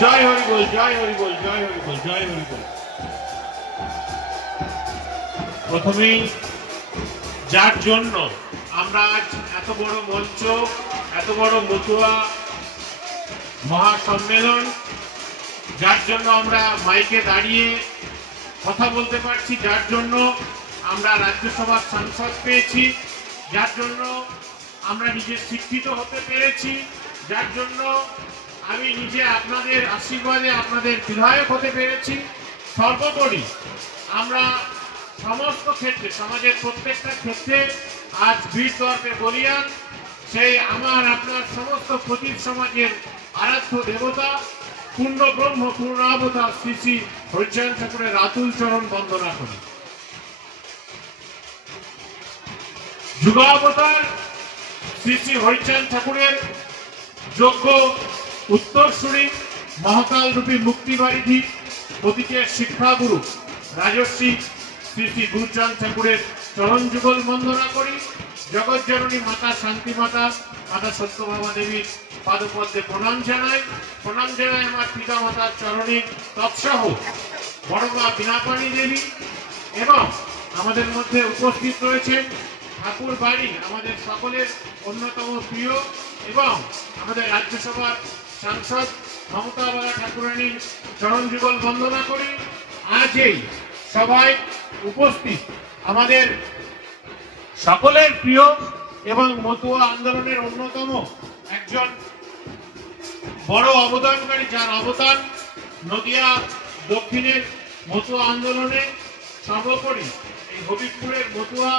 জয় হরি বল, জয় হরি বল, জয় হরি বল, জয় হরি বল। প্রথমেই যার জন্য আমরা আজ এত বড় মঞ্চ, এত বড় মতুয়া মহাসম্মেলন, যার জন্য আমরা মাইকে দাঁড়িয়ে কথা বলতে পারছি, যার জন্য আমরা রাজ্যসভার সাংসদ পেয়েছি, যার জন্য আমরা নিজে শিক্ষিত হতে পেরেছি, যার জন্য আমি নিজে আপনাদের আশীর্বাদে আপনাদের বিধায়ক হতে পেরেছি। সর্বোপরি আমরা সমস্ত ক্ষেত্রে, সমাজের প্রত্যেকটা ক্ষেত্রে আজ বীর দর্পে বলিয়ান সেই আমার আপনার সমস্ত পতিত সমাজের আরাধ্য দেবতা পূর্ণ ব্রহ্ম পূর্ণাবতার শ্রী শ্রী হরিচাঁদ ঠাকুরের আতুল চরণ বন্দনা করি। যুগাবতার শ্রী শ্রী হরিচাঁদ ঠাকুরের যোগ্য উত্তরসূরি মহাকাল রূপী মুক্তিবারিধি প্রতীকের শিক্ষাগুরু রাজর্ষি শ্রী শ্রী গুরুচাঁদ ঠাকুরের চরণ যুগল বন্দনা করি। জগৎজননী মাতা শান্তি মাতা, মাতা সত্যভামা দেবীর পাদপদ্মে প্রণাম জানাই। প্রণাম জানাই আমার পিতা মাতার চরণে তৎসহ বড় মা বীণাপাণি দেবী, এবং আমাদের মধ্যে উপস্থিত রয়েছেন ঠাকুর বাড়ি আমাদের সকলের অন্যতম প্রিয় এবং আমাদের রাজ্যসভার সাংসদ মমতা বালা ঠাকুরানীর চরণ যুগল বন্দনা করি। আজ এই সভায় উপস্থিত আমাদের সকলের প্রিয় এবং মতুয়া আন্দোলনের অন্যতম একজন বড় অবদানকারী, যার অবদান নদিয়া দক্ষিণের মতুয়া আন্দোলনে সর্বোপরি এই হবিবপুরের মতুয়া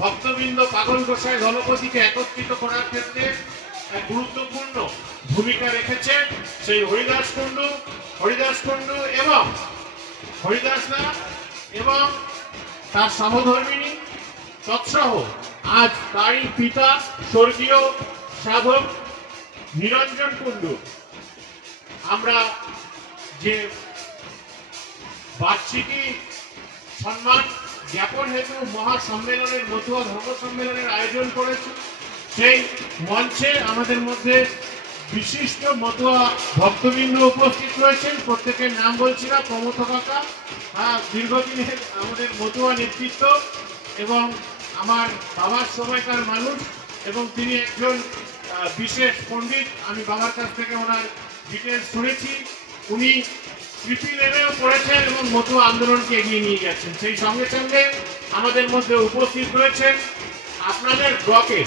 ভক্তবৃন্দ পাগল গোসাই দলপতিকে একত্রিত করার ক্ষেত্রে এক গুরুত্বপূর্ণ ভূমিকা রেখেছে। সেই হরিদাস কুণ্ডু এবং হরিদাসরা এবং তার সহধর্মিনী তৎসহ আজ তারই পিতা স্বর্গীয় সাধক নিরঞ্জন কুণ্ডু আমরা যে বার্ষিকী সম্মান জ্ঞাপন হেতু মহাসম্মেলনের মতুয়া ধর্ম সম্মেলনের আয়োজন করেছি। সেই মঞ্চে আমাদের মধ্যে বিশিষ্ট মতুয়া ভক্তবৃন্দ উপস্থিত রয়েছেন। প্রত্যেকের নাম বলছি না। প্রমথ কাকা দীর্ঘদিনের আমাদের মতুয়া নেতৃত্ব এবং আমার বাবার সময়কার মানুষ, এবং তিনি একজন বিশেষ পণ্ডিত। আমি বাবার কাছ থেকে ওনার ডিটেলস শুনেছি। উনি ট্রিপল এমএও পড়েছেন এবং মতুয়া আন্দোলনকে এগিয়ে নিয়ে গেছেন। সেই সঙ্গে সঙ্গে আমাদের মধ্যে উপস্থিত রয়েছেন আপনাদের ব্লকের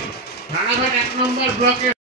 রানাঘাট 1 নম্বর ব্লকের